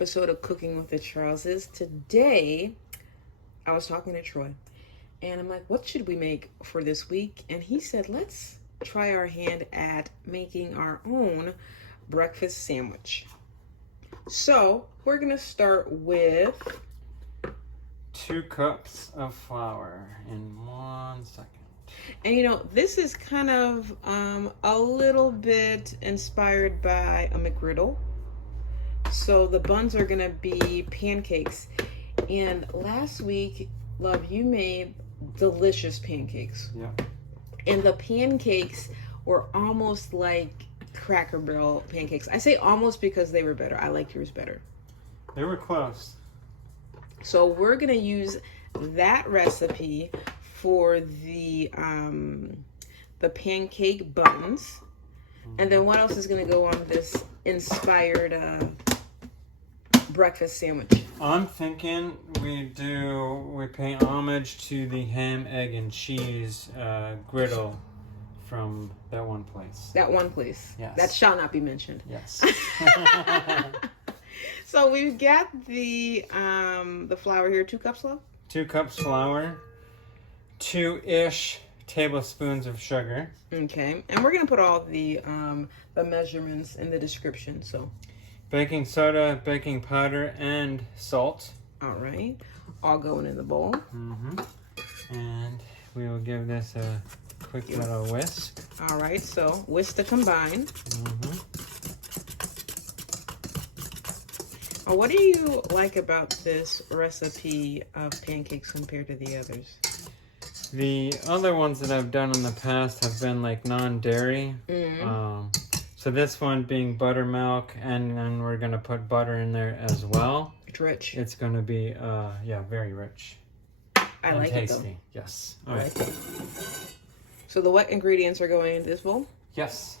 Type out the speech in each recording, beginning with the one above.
episode of Cooking with the Charleses. Today, I was talking to Troy, and I'm like, what should we make for this week? And he said, let's try our hand at making our own breakfast sandwich. So, we're going to start with 2 cups of flour in 1 second. And you know, this is kind of a little bit inspired by a McGriddle. So the buns are gonna be pancakes. And last week, love, you made delicious pancakes. Yeah. And the pancakes were almost like Cracker Barrel pancakes. I say almost because they were better. I liked yours better. They were close. So we're gonna use that recipe for the pancake buns. And then what else is going to go on this inspired breakfast sandwich? I'm thinking we pay homage to the ham, egg, and cheese griddle from that one place. That one place. Yes. That shall not be mentioned. Yes. So we've got the flour here. 2 cups, love? 2 cups flour. 2-ish tablespoons of sugar. Okay, and we're gonna put all the measurements in the description. So, baking soda, baking powder, and salt. All right, all going in the bowl. And we will give this a quick little whisk. All right, so whisk to combine. What do you like about this recipe of pancakes compared to the others? The other ones that I've done in the past have been like non-dairy. So this one being buttermilk, and then we're going to put butter in there as well. It's rich. It's going to be, very rich. I like tasty. it though. Yes. All right. Like it. So the wet ingredients are going into this bowl? Yes.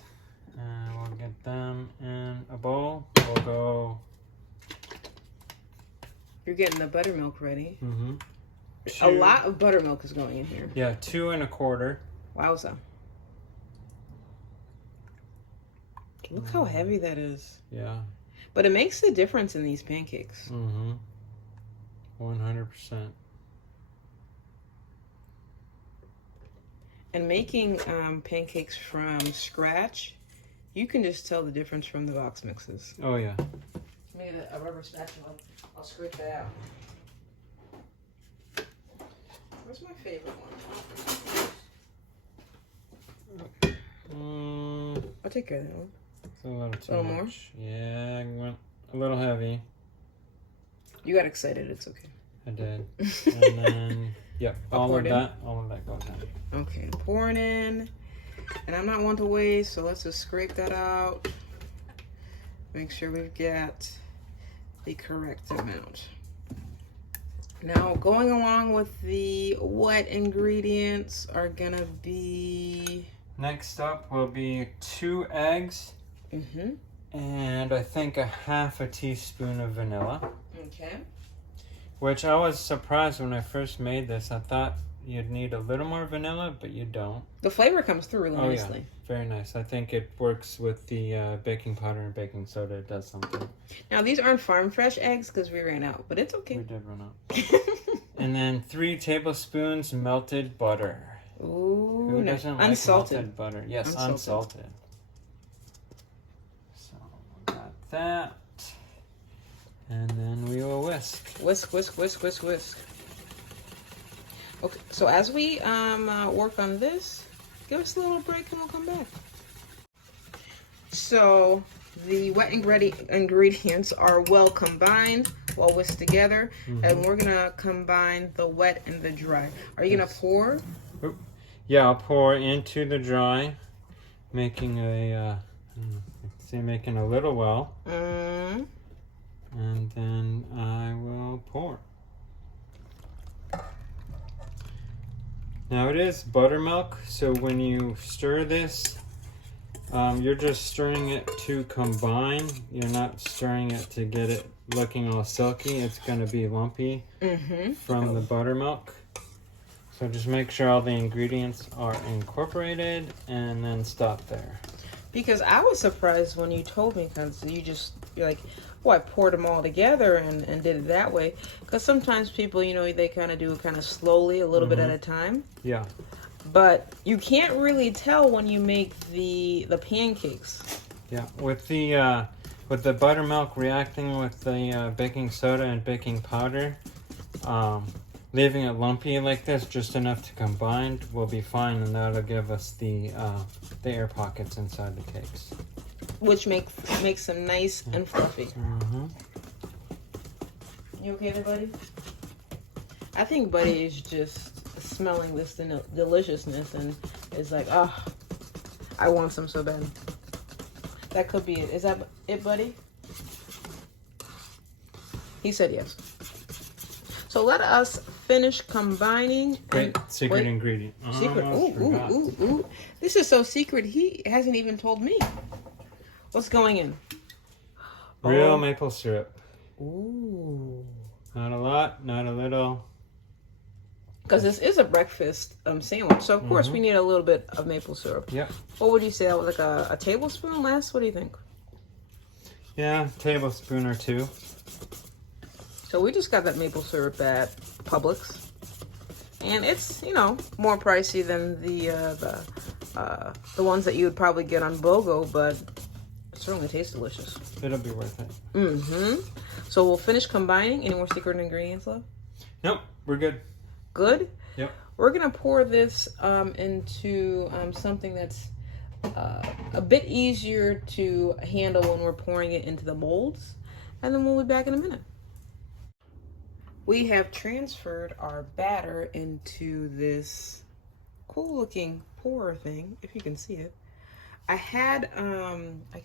And we'll get them in a bowl. We'll go... You're getting the buttermilk ready. A lot of buttermilk is going in here. Yeah, 2 1/4. Wowza. Look how heavy that is. Yeah. But it makes a difference in these pancakes. 100%. And making pancakes from scratch, you can just tell the difference from the box mixes. Oh, yeah. Maybe a rubber spatula. I'll scrape that out. Where's my favorite one? I'll take care of that one. It's a little too little much. More? Yeah, I went a little heavy. You got excited. It's okay. I did. And then, all of that goes in. Okay, I'm pouring in. And I'm not one to waste, so let's just scrape that out. Make sure we've got the correct amount. Now, going along with the wet ingredients are gonna be... Next up will be 2 eggs. And I think a 1/2 teaspoon of vanilla. Okay. Which I was surprised when I first made this. I thought you'd need a little more vanilla, but you don't. The flavor comes through really nicely. Yeah. Very nice. I think it works with the baking powder and baking soda. It does something. Now, these aren't farm fresh eggs because we ran out, but it's okay. We did run out. And then 3 tablespoons melted butter. Ooh, Who doesn't like unsalted melted butter? Yes, unsalted. So, got that. And then we will whisk. Whisk, whisk, whisk, whisk, whisk. Okay, so as we work on this, give us a little break and we'll come back. So the wet ingredients are well combined, well whisked together, and we're gonna combine the wet and the dry. Are you gonna pour? Yeah, I'll pour into the dry, making a making a little well. And then I will pour. Now it is buttermilk, so when you stir this, you're just stirring it to combine. You're not stirring it to get it looking all silky. It's going to be lumpy from the buttermilk. So just make sure all the ingredients are incorporated and then stop there. Because I was surprised when you told me, because you're like, Well, I poured them all together and did it that way. Because sometimes people, you know, they kind of do it kind of slowly, a little bit at a time. Yeah. But you can't really tell when you make the pancakes. Yeah, with the buttermilk reacting with the baking soda and baking powder, leaving it lumpy like this, just enough to combine, will be fine, and that'll give us the air pockets inside the cakes. Which makes them nice and fluffy. Mm-hmm. You okay there, buddy? I think Buddy is just smelling this deliciousness and is like, oh, I want some so bad. That could be it. Is that it, Buddy? He said yes. So let us finish combining. Great secret ingredient. Secret. Ooh. This is so secret. He hasn't even told me. What's going in? Real maple syrup. Ooh. Not a lot, not a little. Because this is a breakfast sandwich, so of course we need a little bit of maple syrup. Yep. What would you say? That was like a tablespoon less? What do you think? Yeah, tablespoon or two. So we just got that maple syrup at Publix, and it's, you know, more pricey than the ones that you would probably get on BOGO, but it certainly tastes delicious. It'll be worth it. Mm-hmm. So we'll finish combining. Any more secret ingredients, love? Nope, we're good. Good? Yep. We're going to pour this into something that's a bit easier to handle when we're pouring it into the molds. And then we'll be back in a minute. We have transferred our batter into this cool looking pour thing, if you can see it. I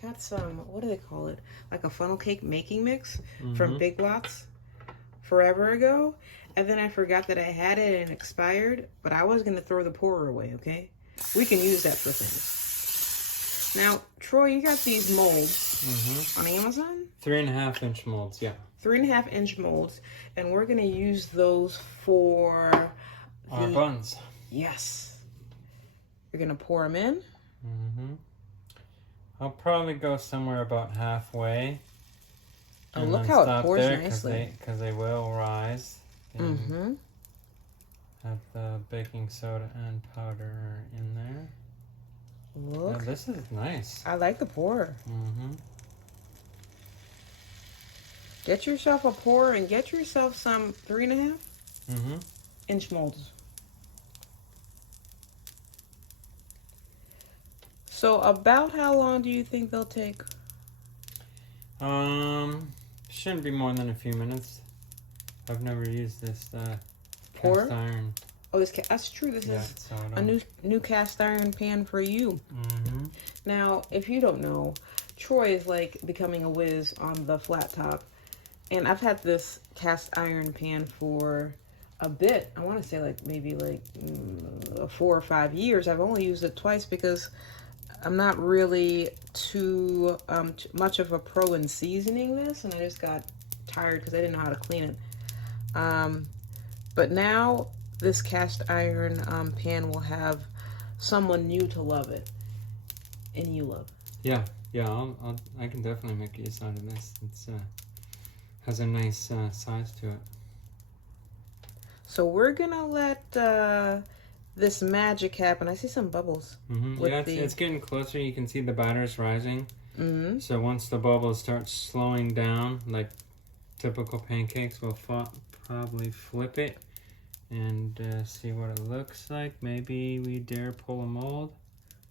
got some, what do they call it? Like a funnel cake making mix from Big Lots forever ago. And then I forgot that I had it and it expired, but I was going to throw the pourer away, okay? We can use that for things. Now, Troy, you got these molds on Amazon? 3.5-inch molds, yeah. 3.5-inch molds, and we're going to use those for our buns. Yes. You're going to pour them in? I'll probably go somewhere about halfway. Oh, look how it pours nicely. Because they will rise. Have the baking soda and powder in there. Look. Yeah, this is nice. I like the pour. Get yourself a pour and get yourself some 3.5-inch molds. So about how long do you think they'll take? Shouldn't be more than a few minutes. I've never used this pour? cast iron. Oh, that's true. This is so a new cast iron pan for you. Now, if you don't know, Troy is like becoming a whiz on the flat top. And I've had this cast iron pan for a bit. I want to say like maybe 4 or 5 years. I've only used it twice because I'm not really too much of a pro in seasoning this, and I just got tired because I didn't know how to clean it. But now this cast iron pan will have someone new to love it, and you love it. Yeah. I can definitely make use out of this. It's has a nice size to it. So we're gonna let this magic happen. I see some bubbles. Yeah, it's getting closer. You can see the batter's rising. So once the bubbles start slowing down, like typical pancakes, we'll probably flip it and see what it looks like. Maybe we dare pull a mold.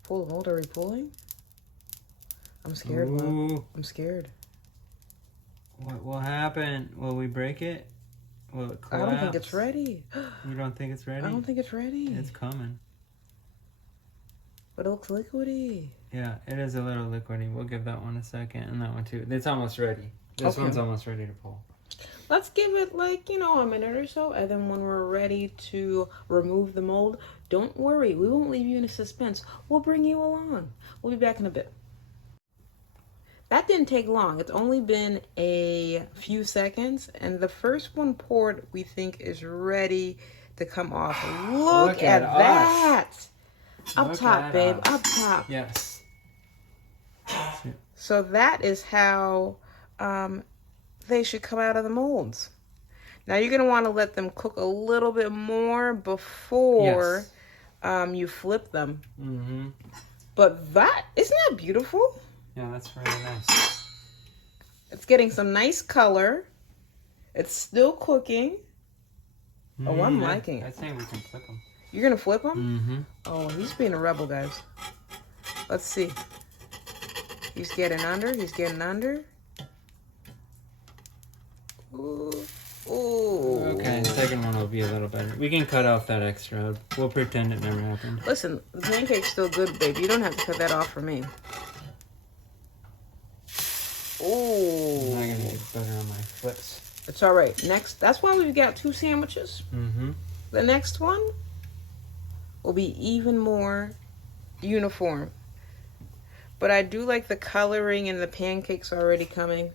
Pull a mold? Are we pulling? I'm scared, Mom. I'm scared. What will happen? Will we break it? Will it collapse? I don't think it's ready. You don't think it's ready? I don't think it's ready. It's coming. But it looks liquidy. Yeah, it is a little liquidy. We'll give that one a second, and that one too. It's almost ready. This one's almost ready to pull. Let's give it like, a minute or so, and then when we're ready to remove the mold, don't worry. We won't leave you in a suspense. We'll bring you along. We'll be back in a bit. That didn't take long. It's only been a few seconds, and the first one poured, we think, is ready to come off. Look at that. Up top, babe. Up top. Yes. So that is how they should come out of the molds. Now you're gonna want to let them cook a little bit more before you flip them. Mm-hmm. But that, isn't that beautiful? Yeah, that's really nice. It's getting some nice color. It's still cooking. Oh, I'm liking it. I think we can flip them. You're gonna flip them? Mm-hmm. Oh, he's being a rebel, guys. Let's see. He's getting under. He's getting under. Ooh. Ooh. Okay, the second one will be a little better. We can cut off that extra. We'll pretend it never happened. Listen, the pancake's still good, babe. You don't have to cut that off for me. Ooh. I'm not gonna get butter on my flips. It's all right. Next, that's why we've got 2 sandwiches. Mm-hmm. The next one will be even more uniform. But I do like the coloring and the pancakes already coming.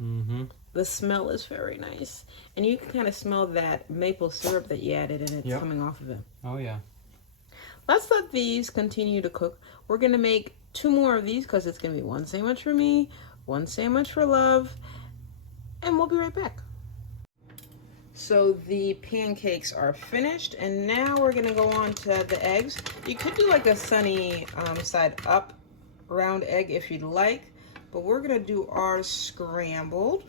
Mm-hmm. The smell is very nice. And you can kind of smell that maple syrup that you added and it's coming off of it. Oh, yeah. Let's let these continue to cook. We're going to make 2 more of these because it's going to be 1 sandwich for me, 1 sandwich for Love, and we'll be right back. So the pancakes are finished, and now we're going to go on to the eggs. You could do like a sunny side up round egg if you'd like, but we're going to do ours scrambled.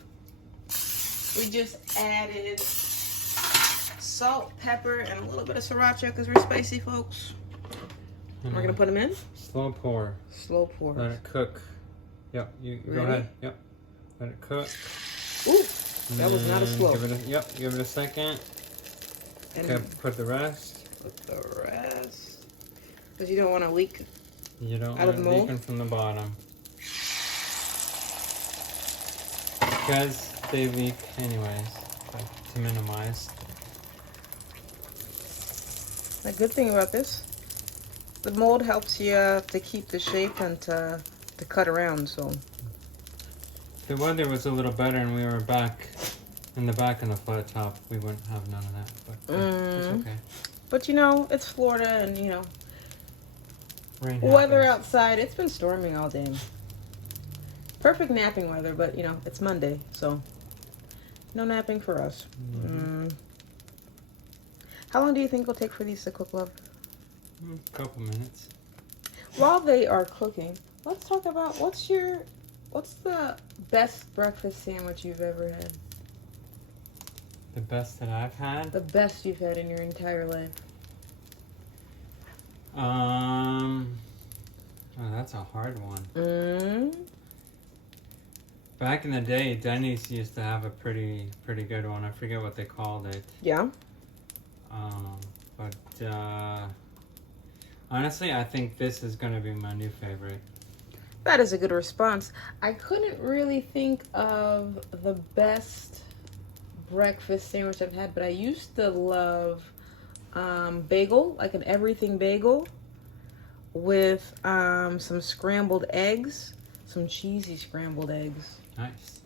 We just added salt, pepper, and a little bit of sriracha because we're spicy folks. We're going to put them in. Slow pour. Slow pour. Let it cook. Yep, you go ahead. Yep. Let it cook. Ooh, that was not a slow. Give it a second. And okay, put the rest. Put the rest. Because you don't want to leak. You don't out want of it the mold? leaking from the bottom. Because they leak anyways, to minimize. The good thing about this, the mold helps you to keep the shape and to cut around, so. If the weather was a little better and we were back in the back on the flat top, we wouldn't have none of that, but it's okay. But you know, it's Florida and you know, Rain weather happens. outside, it's been storming all day. Perfect napping weather, but you know, it's Monday, so no napping for us. How long do you think it'll take for these to cook, Love? A couple minutes. While they are cooking, let's talk about what's the best breakfast sandwich you've ever had? The best that I've had? The best you've had in your entire life? Oh, that's a hard one. Back in the day, Denny's used to have a pretty good one. I forget what they called it. Yeah. But honestly, I think this is gonna be my new favorite. That is a good response. I couldn't really think of the best breakfast sandwich I've had, but I used to love bagel, like an everything bagel with some scrambled eggs, some cheesy scrambled eggs. Nice.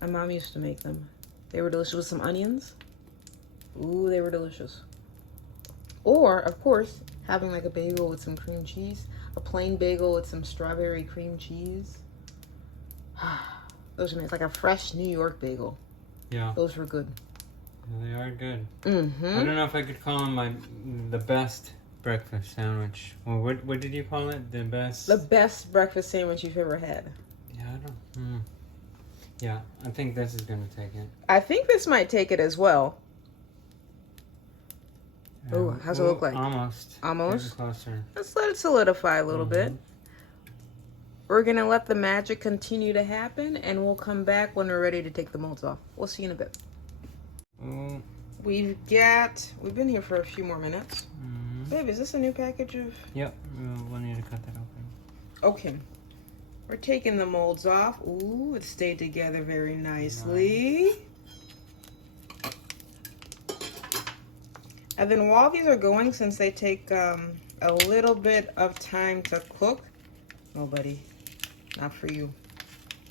My mom used to make them. They were delicious with some onions. Ooh, they were delicious. Or, of course, having like a bagel with some cream cheese. A plain bagel with some strawberry cream cheese. Those are nice. Like a fresh New York bagel. Yeah. Those were good. Yeah, they are good. Mm-hmm. I don't know if I could call them the best breakfast sandwich. Well, what did you call it? The best? The best breakfast sandwich you've ever had. Yeah, I don't... Yeah, I think this is going to take it. I think this might take it as well. Oh, how's it look like? Almost. Almost? Closer. Let's let it solidify a little bit. We're going to let the magic continue to happen, and we'll come back when we're ready to take the molds off. We'll see you in a bit. We've been here for a few more minutes. Babe, is this a new package of... Yep, we'll need to cut that open. Okay. We're taking the molds off. Ooh, it stayed together very nicely. Nice. And then while these are going, since they take a little bit of time to cook, no, buddy, not for you.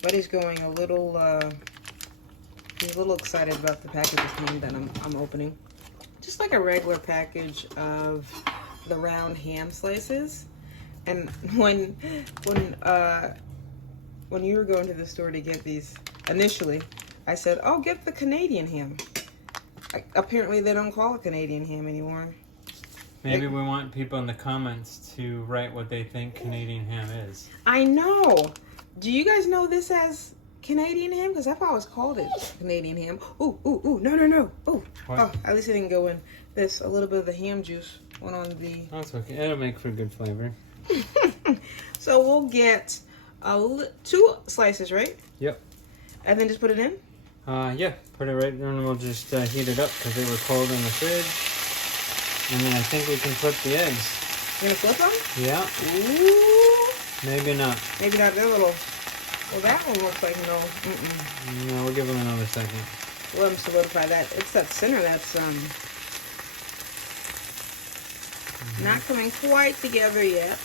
Buddy's going a little, he's a little excited about the package of ham that I'm opening. Just like a regular package of the round ham slices. And when you were going to the store to get these initially, I said, oh, get the Canadian ham. Apparently they don't call it Canadian ham anymore. Maybe we want people in the comments to write what they think Canadian ham is. I know. Do you guys know this as Canadian ham? Because I've always called it Canadian ham. Ooh, ooh, ooh, no, no, no. Ooh. Oh, at least it didn't go in this. A little bit of the ham juice went on the... That's okay. It'll make for good flavor. So we'll get 2 slices, right? Yep. And then just put it in? Yeah, put it right in and we'll just heat it up because they were cold in the fridge. And then I think we can flip the eggs. You're gonna flip them? Yeah. Ooh. Maybe not. Maybe not. They're little. Well, that one looks like no. No, we'll give them another second. Let them solidify that. It's that center that's not coming quite together yet.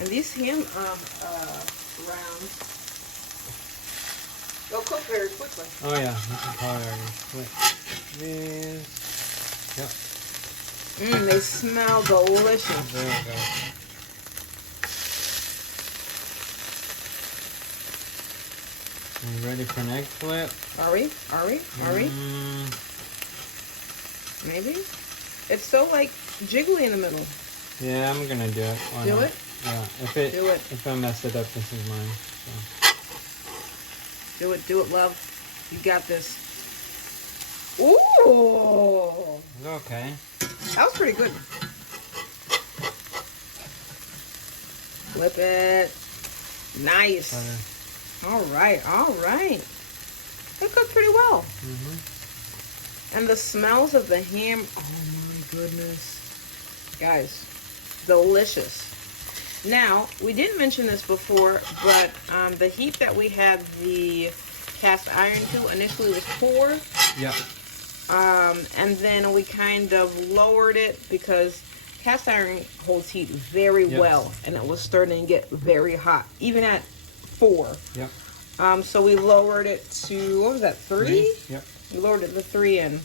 And these ham rounds, they'll cook very quickly. Oh yeah, you can probably already split these. Yep. They smell delicious. There we go. Are you ready for an egg flip? Are we? Maybe? It's so like jiggly in the middle. Yeah, I'm gonna do it. Why Do not? it? Yeah. Do it. If I mess it up, this is mine. So. Do it, love. You got this. Ooh! Okay. That was pretty good. Flip it. Nice. Butter. All right. That cooked pretty well. And the smells of the ham, oh my goodness. Guys, delicious. Now, we didn't mention this before, but the heat that we had the cast iron to initially was 4. Yeah. And then we kind of lowered it because cast iron holds heat very well, and it was starting to get very hot, even at 4. Yep. So we lowered it to, what was that, 3? Yep. We lowered it to 3 and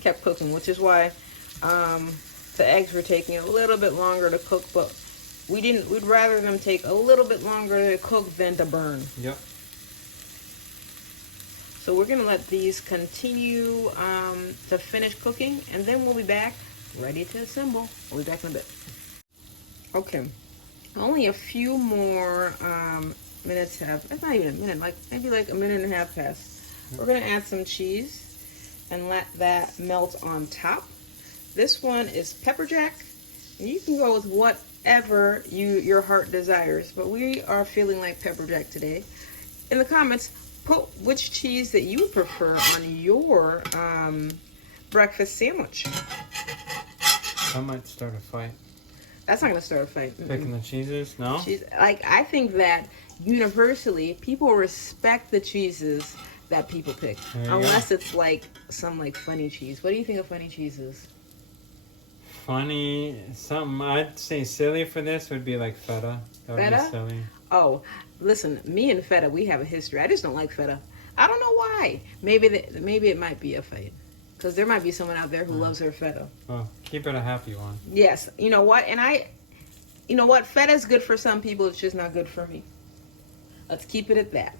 kept cooking, which is why the eggs were taking a little bit longer to cook, but we'd rather them take a little bit longer to cook than to burn. Yep. So we're gonna let these continue to finish cooking, and then we'll be back ready to assemble. We'll be back in a bit. Okay, only a few more minutes have, that's not even a minute, maybe like a minute and a half passed. We're gonna add some cheese and let that melt on top. This one is pepper jack, and you can go with whatever your heart desires, but we are feeling like pepper jack today. In the comments, put which cheese that you prefer on your breakfast sandwich. I might start a fight. That's not gonna start a fight. Picking the cheeses? No? I think that universally people respect the cheeses that people pick, unless it's like some like funny cheese. What do you think of funny cheeses? Funny, something I'd say silly for this would be like feta. That would be silly. Oh, listen, me and feta, we have a history. I just don't like feta. I don't know why. Maybe it might be a fight, because there might be someone out there who loves their feta. Well, keep it a happy one. Yes, you know what? And you know what? Feta's good for some people. It's just not good for me. Let's keep it at that.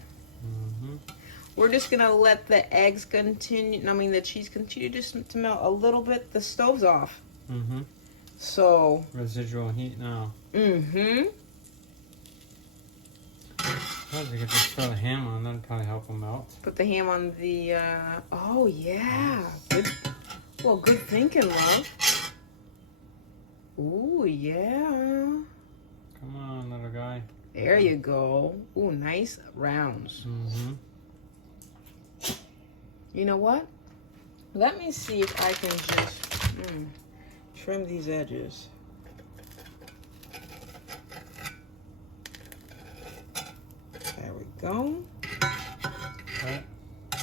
We're just gonna let the eggs continue. The cheese continue just to melt a little bit. The stove's off. So. Residual heat now. I We could just throw the ham on. That'd probably help them melt. Put the ham on the. Oh yeah. Good. Well, good thinking, love. Ooh yeah. Come on, little guy. There you go. Ooh, nice rounds. You know what? Let me see if I can just trim these edges. There we go. Right.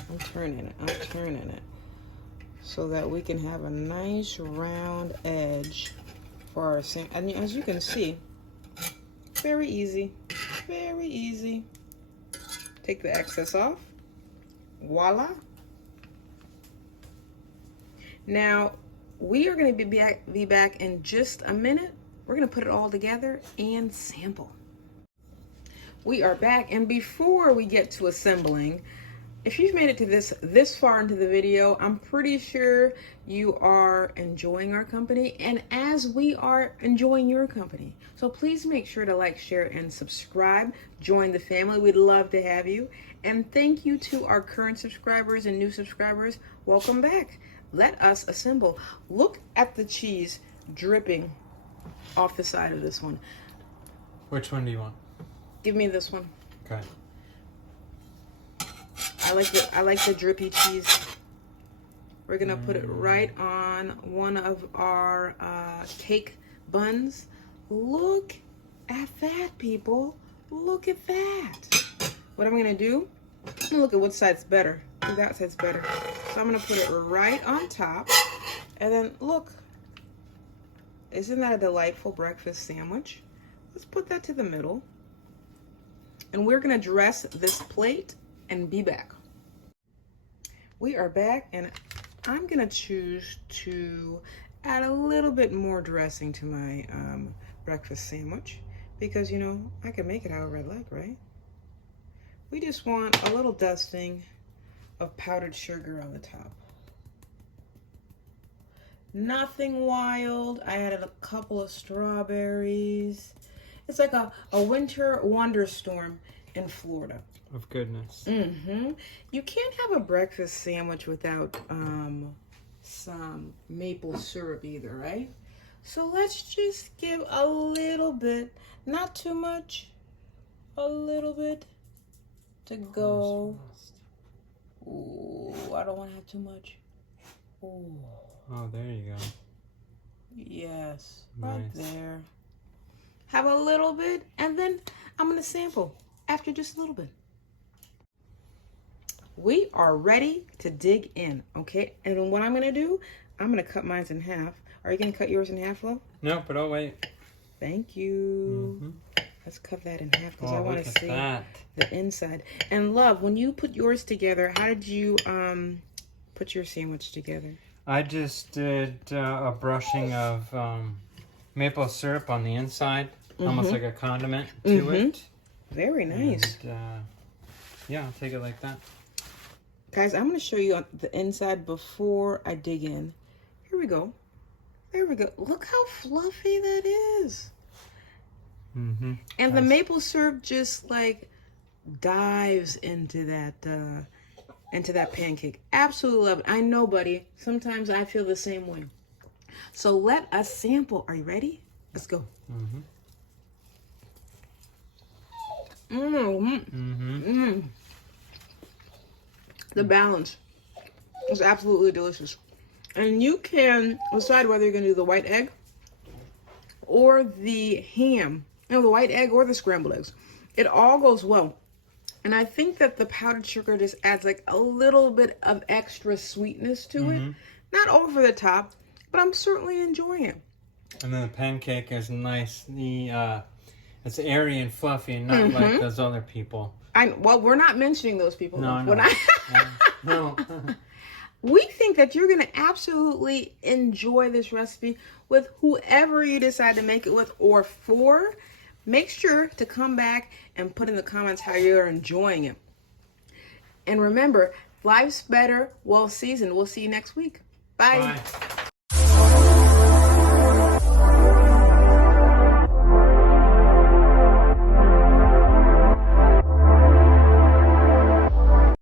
I'm turning it so that we can have a nice round edge for our sandwich. And as you can see, very easy. Take the excess off. Voila. Now, we are going to be back in just a minute. We're going to put it all together and sample. We are back, and before we get to assembling, if you've made it to this far into the video, I'm pretty sure you are enjoying our company, and as we are enjoying your company. So please make sure to like, share, and subscribe. Join the family. We'd love to have you. And thank you to our current subscribers and new subscribers. Welcome back. Let us assemble. Look at the cheese dripping off the side of this one. Which one do you want? Give me this one. Okay. I like the drippy cheese. We're gonna put it right on one of our cake buns. Look at that, people. Look at that. What I'm gonna do, I'm gonna look at what side's better. I think that side's better. So I'm gonna put it right on top. And then look, isn't that a delightful breakfast sandwich? Let's put that to the middle. And we're gonna dress this plate and be back. We are back, and I'm gonna choose to add a little bit more dressing to my breakfast sandwich because, you know, I can make it however I like, right? We just want a little dusting of powdered sugar on the top. Nothing wild. I added a couple of strawberries. It's like a winter wonderstorm in Florida. Of goodness. Mm-hmm. You can't have a breakfast sandwich without some maple syrup either, right? So let's just give a little bit, not too much, a little bit to go. Ooh, I don't want to have too much. Ooh. Oh, there you go. Yes, Nice. right there. Have a little bit, and then I'm going to sample after just a little bit. We are ready to dig in, okay? And then what I'm going to do, I'm going to cut mine in half. Are you going to cut yours in half, Flo? No, but I'll wait. Thank you. Let's cut that in half because I want to see the inside. And love, when you put yours together, how did you put your sandwich together? I just did a brushing of maple syrup on the inside, almost like a condiment to it. Very nice. And, yeah, I'll take it like that. Guys, I'm going to show you the inside before I dig in. Here we go. There we go. Look how fluffy that is. And nice. The maple syrup just like dives into that pancake. Absolutely love it. I know, buddy. Sometimes I feel the same way. So let us sample. Are you ready? Let's go. The balance is absolutely delicious. And you can decide whether you're going to do the white egg or the ham. You know, the white egg or the scrambled eggs. It all goes well. And I think that the powdered sugar just adds like a little bit of extra sweetness to it. Not over the top, but I'm certainly enjoying it. And then the pancake is nice. It's airy and fluffy, not like those other people. Well, we're not mentioning those people. No, no. We think that you're going to absolutely enjoy this recipe with whoever you decide to make it with or for. Make sure to come back and put in the comments how you're enjoying it. And remember, life's better, well seasoned. We'll see you next week. Bye. Bye.